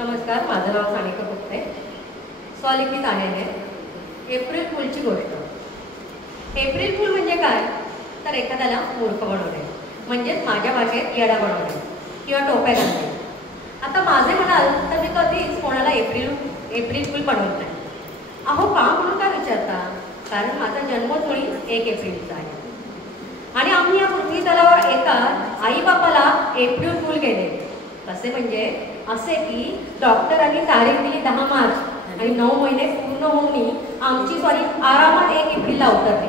नमस्कार, माझं नाव सानिका गुप्ते. स्वलिखित आहे. एप्रिल फुलची गोष्ट. एप्रिल फुल म्हणजे काय, तर एखाद्याला मूर्ख बनवणे, म्हणजेच माझ्या भाषेत येडा बनवणे किंवा टोप्या घालणे. आता माझे म्हणाल तर मी कधीच कोणाला एप्रिल फुल बनवत नाही. अहो का म्हणून काय विचारता, कारण माझा जन्मच मुळी 1 एप्रिलचा आहे. आणि आम्ही या पृथ्वी तलावर एका आई बापाला एप्रिल फुल केले. कसे म्हणजे असे की डॉक्टरांनी तारीख दिली 10 मार्च आणि 9 महिने पूर्ण होऊन आमची स्वारी आरामात 1 एप्रिलला उतरली.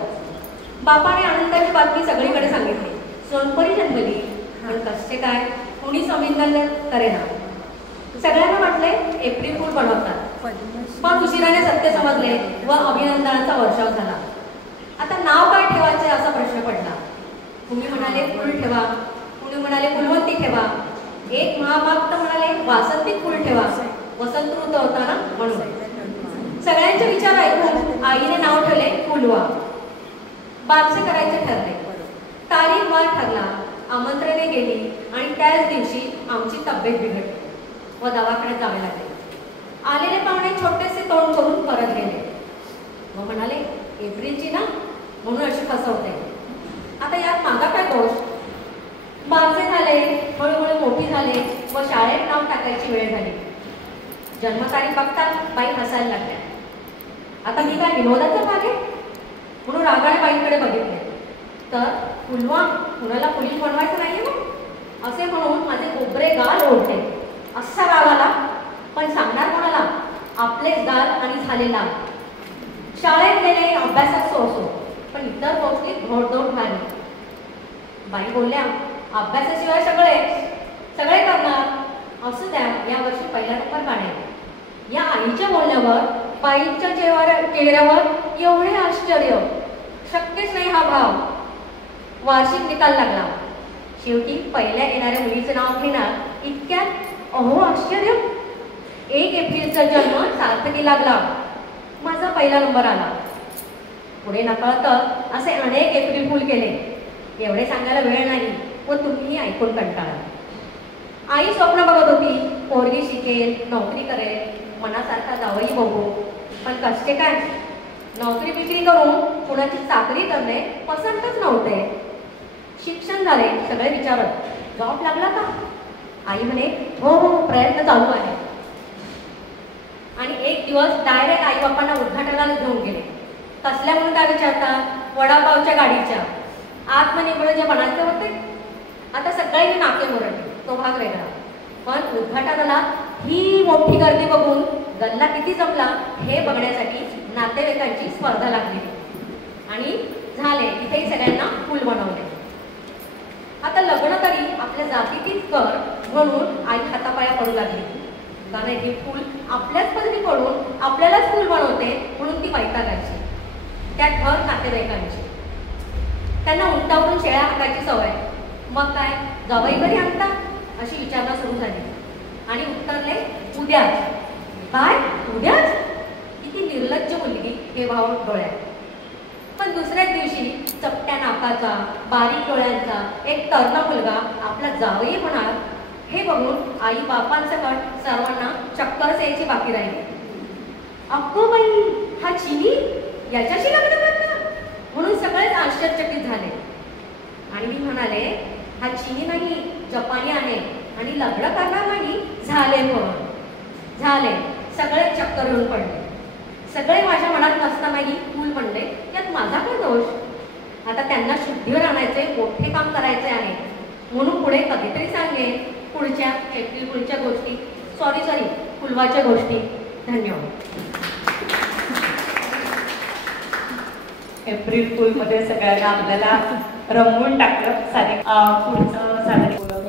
बापाने आनंदाची बातमी सगळीकडे सांगितली. सोनपरी जन्मली, पण कसे काय कुणी संविधान करेना. सगळ्यांना वाटले एप्रिल फुल बनवतात, पण उशिराने सत्य समजले व अभिनंदनाचा वर्षाव झाला. आता नाव काय ठेवायचे असा प्रश्न पडला. कुणी म्हणाले फुल ठेवा, कुणी म्हणाले फुलवंती ठेवा, एक महाभक्त म्हणाले वासंती फुल ठेवा, वसंत ऋतू होता ना म्हणून. सगळ्यांचे विचार ऐकून आईने नाव ठेवले फुलवा. बारसे करायचे ठरले. तारीख वार ठरला, आमंत्रणे गेली आणि त्याच दिवशी आमची तब्येत बिघडली व दवाखान्यात जावे लागले. आलेले पाहुणे छोटेसे तोंड करून परत गेले व म्हणाले एप्रिलची ना म्हणून अशी फसवते. आता यात माझा काय दोष. बारसे झाले, हळूहळू मोठी झाले व शाळेत नाव टाकायची वेळ झाली. जन्मतारीख बघतात बाई हसायला लागल्या. आता मी काय विनोदाचा भाग आहे म्हणून रागाने बाईंकडे बघितले तर फुलवा कुणाला पोलीस बनवायचं नाहीये मग असे म्हणून माझे कोबरे गाल ओढते. असा राग आला, पण सांगणार कोणाला, आपलेच गाल आणि झालेला. शाळेत गेले, अभ्यासात सोसो, पण इतर गोष्टी घोडदौड झाली. बाई बोलल्या अभ्यासाशिवाय सगळे करणार, असू द्या यावर्षी पहिला नंबर काढेल. या आईच्या बोलण्यावर बाईच्या चेहऱ्यावर एवढे आश्चर्य, शक्यच नाही हा भाव. वार्षिक निकाल लागला. शेवटी पहिल्या येणाऱ्या मुलीचं नाव घेणार इतक्यात अहो आश्चर्य, 1 एप्रिलचा जन्म सार्थकी लागला. माझा पहिला नंबर आला. पुढे नकळत असे अनेक एप्रिल फुल केले. एवढे सांगायला वेळ नाही व तुम्हीही ऐकून कंटाळा. आई स्वप्न बघत होती, पोरगी शिकेल, नोकरी करेल, मनासारखा जावई बघू. पण कष्टे काय, नोकरी बिक्री करून कुणाची चाकरी करणे पसंतच नव्हते. शिक्षण झाले, सगळे विचारत जॉब लागला का. आई म्हणे हो हो प्रयत्न चालू आहे. आणि एक दिवस डायरेक्ट आई बापांना उद्घाटनाला घेऊन गेले. कसल्या म्हणून काय विचारता, वडापावच्या गाडीच्या. आत्मनिर्भर जे बनायचे होते. आता सगळे नाके मोरडले, तो भाग वेगळा. पण उद्घाटनाला ही मोठी गर्दी बघून गल्ला किती जमला हे बघण्यासाठी नातेवाईकांची स्पर्धा लागली आणि झाले तिथेही सगळ्यांना फुल बनवले. आता लग्न तरी आपल्या जातीतीच कर म्हणून आई हातापाया पडू लागली. कारण हे फुल आपल्याच पदरी पडून आपल्यालाच फुल बनवते म्हणून ती वैतागायची. त्यात घर नातेवाईकांची. त्यांना उंटावरून शेळ्या हाकायची सवय. मग काय जावई घरी आणता अशी विचारणा सुरू झाली आणि उत्तरले उद्याच. काय उद्याच, किती निर्लज्ज मुलगी हे भाव डोळ्यात. पण दुसऱ्याच दिवशी चपट्या नाकाचा, बारीक डोळ्यांचा एक तरुण मुलगा आपला जावई होणार हे बघून आई बापांसकट सर्वांना चक्करच यायची बाकी राहिली. अक्को बाई, हा चिनी याच्याशी लग्न करणार म्हणून सगळेच आश्चर्यचकित झाले. आणि मी म्हणाले हा चिनी नाही, जपानी आहे आणि लग्न करणार नाही. झाले पण झाले, सगळे चक्कर येऊन पडले. सगळे माझ्या मनात नसतानाही फुल म्हणले, यात माझा काय दोष. आता त्यांना शुद्धीवर आणायचे, मोठे काम करायचे आहे म्हणून पुढे कधीतरी सांगेन पुढच्या एप्रिल फुलच्या गोष्टी, सॉरी फुलवाच्या गोष्टी. धन्यवाद. एप्रिल फुल मध्ये सगळ्यांना आपल्याला रंगवून टाकलं. पुढचं साधारण